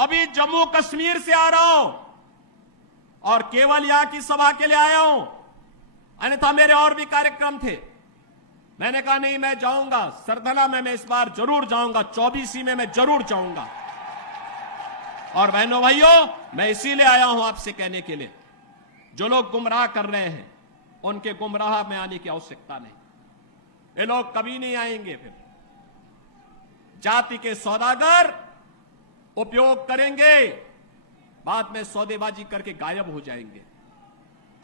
अभी जम्मू कश्मीर से आ रहा हूं और केवल यहां की सभा के लिए आया हूं, अन्यथा मेरे और भी कार्यक्रम थे। मैंने कहा नहीं, मैं जाऊंगा सरधना में, मैं इस बार जरूर जाऊंगा, 24 में मैं जरूर जाऊंगा। और बहनों भाइयों, मैं इसीलिए आया हूं आपसे कहने के लिए, जो लोग गुमराह कर रहे हैं उनके गुमराह में आने की आवश्यकता नहीं। ये लोग कभी नहीं आएंगे। फिर जाति के सौदागर उपयोग करेंगे, बाद में सौदेबाजी करके गायब हो जाएंगे।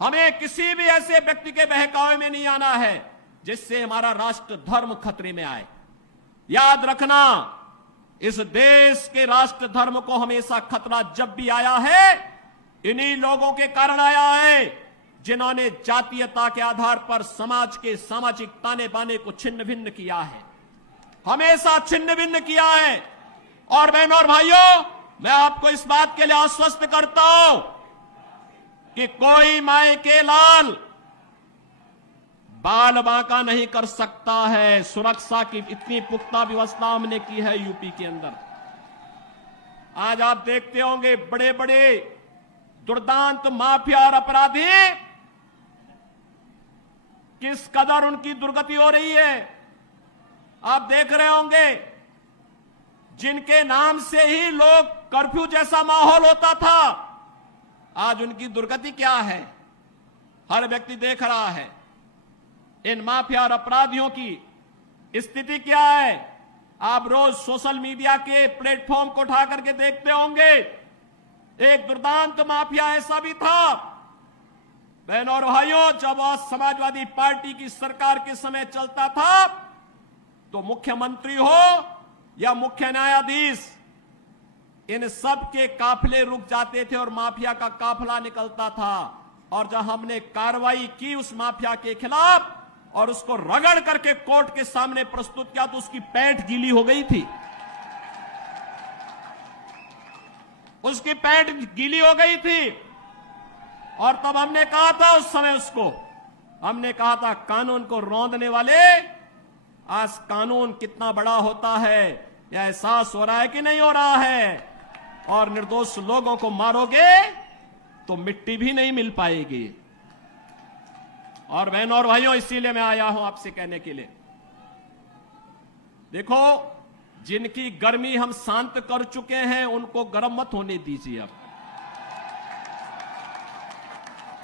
हमें किसी भी ऐसे व्यक्ति के बहकावे में नहीं आना है जिससे हमारा राष्ट्र धर्म खतरे में आए। याद रखना, इस देश के राष्ट्र धर्म को हमेशा खतरा जब भी आया है, इन्हीं लोगों के कारण आया है जिन्होंने जातीयता के आधार पर समाज के सामाजिक ताने बाने को छिन्न भिन्न किया है, हमेशा छिन्न भिन्न किया है। और बहनों और भाइयों, मैं आपको इस बात के लिए आश्वस्त करता हूं कि कोई माय के लाल बाल बांका नहीं कर सकता है। सुरक्षा की इतनी पुख्ता व्यवस्था हमने की है यूपी के अंदर। आज आप देखते होंगे बड़े बड़े दुर्दांत माफिया और अपराधी किस कदर उनकी दुर्गति हो रही है। आप देख रहे होंगे, जिनके नाम से ही लोग कर्फ्यू जैसा माहौल होता था, आज उनकी दुर्गति क्या है हर व्यक्ति देख रहा है। इन माफिया और अपराधियों की स्थिति क्या है, आप रोज सोशल मीडिया के प्लेटफॉर्म को उठा करके देखते होंगे। एक दुर्दांत माफिया ऐसा भी था, बहनों और भाइयों, जब आज समाजवादी पार्टी की सरकार के समय चलता था तो मुख्यमंत्री हो या मुख्य न्यायाधीश, इन सब के काफिले रुक जाते थे और माफिया का काफिला निकलता था। और जब हमने कार्रवाई की उस माफिया के खिलाफ और उसको रगड़ करके कोर्ट के सामने प्रस्तुत किया तो उसकी पैंट गीली हो गई थी, उसकी पैंट गीली हो गई थी। और तब हमने कहा था, उस समय उसको हमने कहा था, कानून को रौंदने वाले, आज कानून कितना बड़ा होता है यह एहसास हो रहा है कि नहीं हो रहा है। और निर्दोष लोगों को मारोगे तो मिट्टी भी नहीं मिल पाएगी। और बहनों और भाइयों, इसीलिए मैं आया हूं आपसे कहने के लिए, देखो, जिनकी गर्मी हम शांत कर चुके हैं उनको गर्म मत होने दीजिए। अब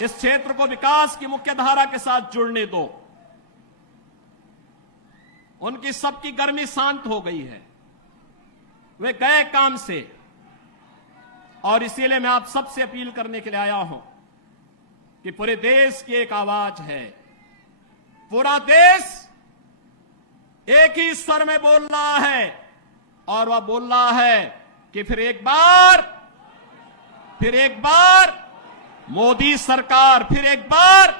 इस क्षेत्र को विकास की मुख्य धारा के साथ जुड़ने दो। उनकी सबकी गर्मी शांत हो गई है, वे गए काम से। और इसीलिए मैं आप सबसे अपील करने के लिए आया हूं कि पूरे देश की एक आवाज है, पूरा देश एक ही स्वर में बोल रहा है। और वह बोल रहा है कि फिर एक बार मोदी सरकार, फिर एक बार